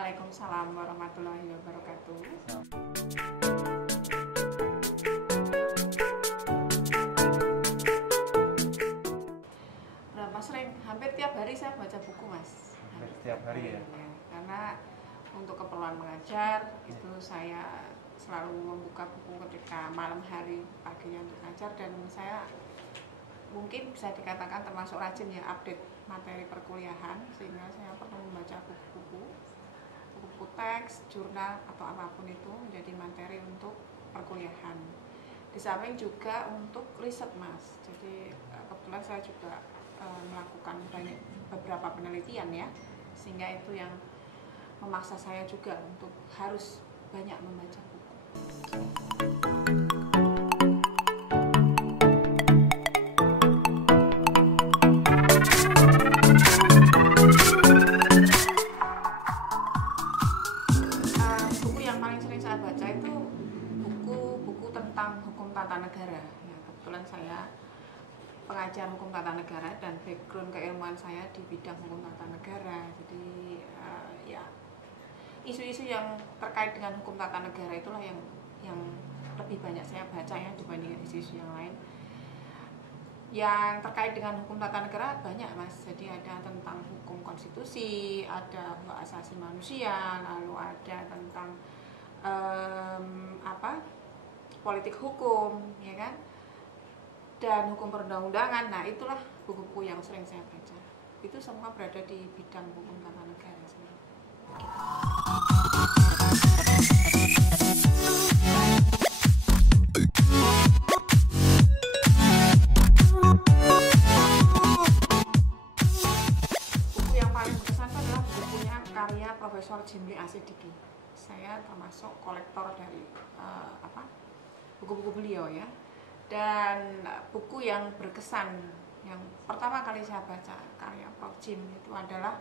Waalaikumsalam warahmatullahi wabarakatuh. Berapa sering? Hampir tiap hari saya baca buku, Mas. Hampir tiap hari ya? Ya, karena untuk keperluan mengajar itu saya selalu membuka buku ketika malam hari, paginya untuk mengajar, dan saya mungkin bisa dikatakan termasuk rajin ya update materi perkuliahan, sehingga saya perlu membaca buku-buku teks, jurnal atau apapun itu menjadi materi untuk perkuliahan. Di samping juga untuk riset, Mas. Jadi kebetulan saya juga melakukan beberapa penelitian ya, sehingga itu yang memaksa saya juga untuk harus banyak membaca buku. Buku yang paling sering saya baca itu buku-buku tentang hukum tata negara. Ya, kebetulan saya pengajar hukum tata negara dan background keilmuan saya di bidang hukum tata negara. Jadi ya isu-isu yang terkait dengan hukum tata negara itulah yang lebih banyak saya baca ya dibandingkan isu-isu yang lain. Yang terkait dengan hukum tata negara banyak, Mas. Jadi ada tentang hukum konstitusi, ada hak asasi manusia, lalu ada tentang politik hukum, ya kan? Dan hukum perundang-undangan. Nah, itulah buku-buku yang sering saya baca. Itu semua berada di bidang hukum tata negara sebenarnya. Buku yang paling berkesan adalah bukunya karya Profesor Jimli Asidiki. Saya termasuk kolektor dari buku-buku beliau ya. Dan buku yang berkesan yang pertama kali saya baca karya Prof. Jim itu adalah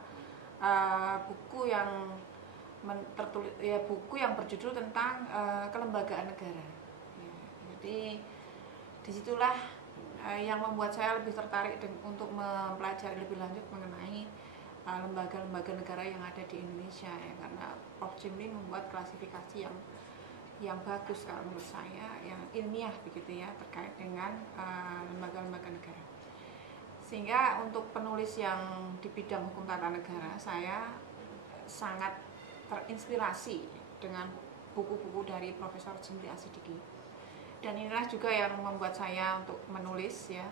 buku yang buku yang berjudul tentang kelembagaan negara. Ya, jadi disitulah yang membuat saya lebih tertarik untuk mempelajari lebih lanjut mengenai lembaga-lembaga negara yang ada di Indonesia ya, karena Prof. Jim ini membuat klasifikasi yang bagus kalau menurut saya, yang ilmiah begitu ya, terkait dengan lembaga-lembaga negara. Sehingga untuk penulis yang di bidang hukum tata negara, saya sangat terinspirasi dengan buku-buku dari Profesor Jimli Asidiki. Dan inilah juga yang membuat saya untuk menulis ya,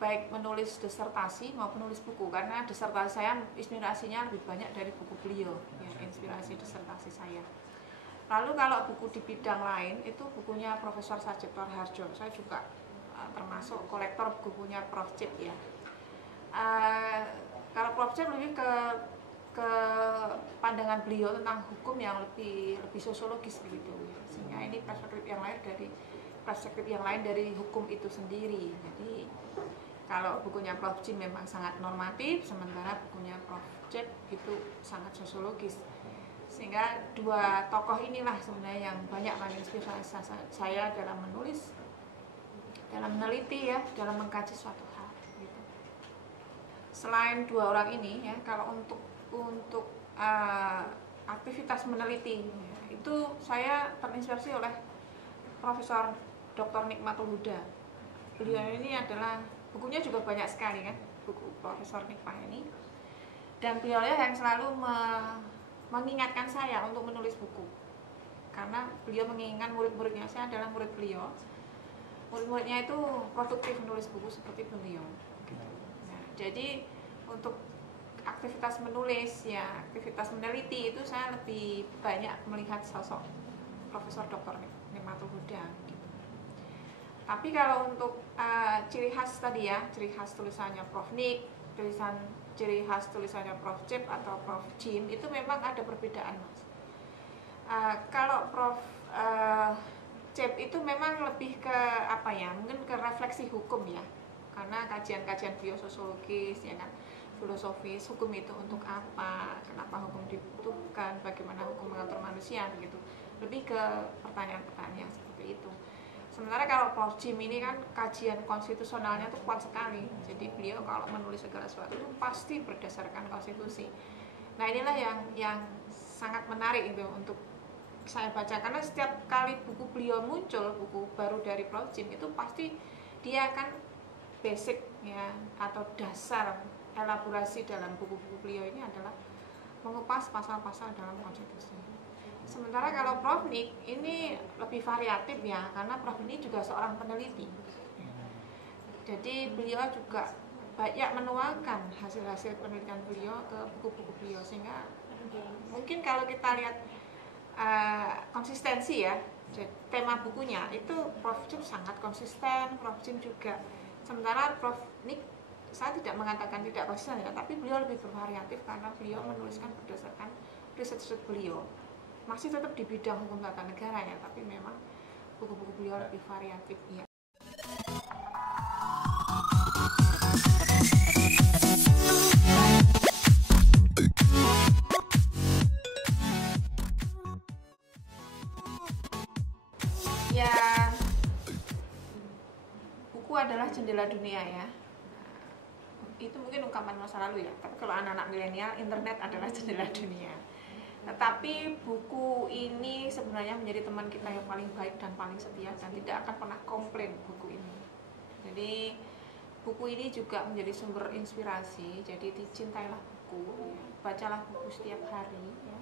baik menulis disertasi maupun menulis buku, karena disertasi saya inspirasinya lebih banyak dari buku beliau ya, inspirasi disertasi saya. Lalu kalau buku di bidang lain itu bukunya Profesor Sajipto Harjo. Saya juga termasuk kolektor bukunya Prof. Cip ya. Kalau Prof. Cip lebih ke pandangan beliau tentang hukum yang lebih sosiologis begitu. Sehingga ini perspektif yang lain dari hukum itu sendiri. Jadi kalau bukunya Prof. Jim memang sangat normatif, sementara bukunya Prof. Cip itu sangat sosiologis. Sehingga dua tokoh inilah sebenarnya yang banyak menginspirasi saya dalam menulis, dalam meneliti ya, dalam mengkaji suatu hal gitu. Selain dua orang ini ya, kalau untuk aktivitas meneliti ya, itu saya terinspirasi oleh Profesor Dr. Nikmatul Huda. Beliau ini adalah bukunya juga banyak sekali kan, buku Profesor Nikmah ini. Dan beliau yang selalu mengingatkan saya untuk menulis buku, karena beliau menginginkan murid-muridnya, saya adalah murid beliau, murid-muridnya itu produktif menulis buku seperti beliau gitu. Nah, jadi untuk aktivitas menulis ya, aktivitas meneliti itu saya lebih banyak melihat sosok Profesor Dr. Nikmatul Huda gitu. Tapi kalau untuk ciri khas tadi ya, ciri khas tulisannya Prof. Nik, ciri khas tulisannya Prof. Cip atau Prof. Jim itu memang ada perbedaan, Mas. Kalau Prof. Cip itu memang lebih ke apa ya, mungkin ke refleksi hukum ya, karena kajian-kajian biososiologis ya kan, filosofis hukum itu untuk apa, kenapa hukum dibutuhkan, bagaimana hukum mengatur manusia begitu, lebih ke pertanyaan-pertanyaan yang seperti itu. Sementara kalau Prof. Jim ini kan kajian konstitusionalnya tuh kuat sekali. Jadi beliau kalau menulis segala sesuatu itu pasti berdasarkan konstitusi. Nah inilah yang sangat menarik itu untuk saya baca, karena setiap kali buku beliau muncul, buku baru dari Prof. Jim itu pasti dia akan basic ya, atau dasar elaborasi dalam buku-buku beliau ini adalah mengupas pasal-pasal dalam konstitusi. Sementara kalau Prof. Nick ini lebih variatif ya, karena Prof. ini juga seorang peneliti. Jadi beliau juga banyak menuangkan hasil-hasil penelitian beliau ke buku-buku beliau, sehingga mungkin kalau kita lihat konsistensi ya, tema bukunya itu Prof. Jim sangat konsisten, Prof. Jim juga. Sementara Prof. Nick, saya tidak mengatakan tidak konsisten ya, tapi beliau lebih bervariatif karena beliau menuliskan berdasarkan riset-riset beliau. Masih tetap di bidang hukum tata negara ya, tapi memang buku-buku beliau lebih variatif ya. Ya, buku adalah jendela dunia ya. Itu mungkin ungkapan masa lalu ya, tapi kalau anak-anak milenial, internet adalah jendela dunia. Tetapi buku ini sebenarnya menjadi teman kita yang paling baik dan paling setia, dan tidak akan pernah komplain buku ini. Jadi buku ini juga menjadi sumber inspirasi, jadi dicintailah buku ya. Bacalah buku setiap hari ya.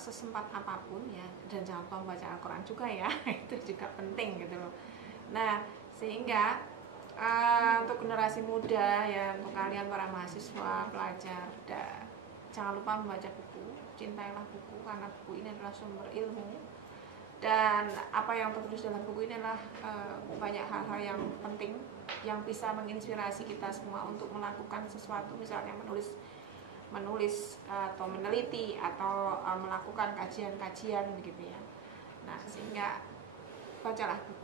Sesempat apapun ya, dan jangan lupa membaca Al-Quran juga ya. Itu juga penting gitu loh. Nah, sehingga untuk generasi muda ya, untuk kalian para mahasiswa, pelajar, jangan lupa membaca buku, cintailah buku, karena buku ini adalah sumber ilmu, dan apa yang tertulis dalam buku ini adalah banyak hal-hal yang penting yang bisa menginspirasi kita semua untuk melakukan sesuatu, misalnya menulis atau meneliti atau melakukan kajian-kajian begitu ya. Nah, sehingga bacalah buku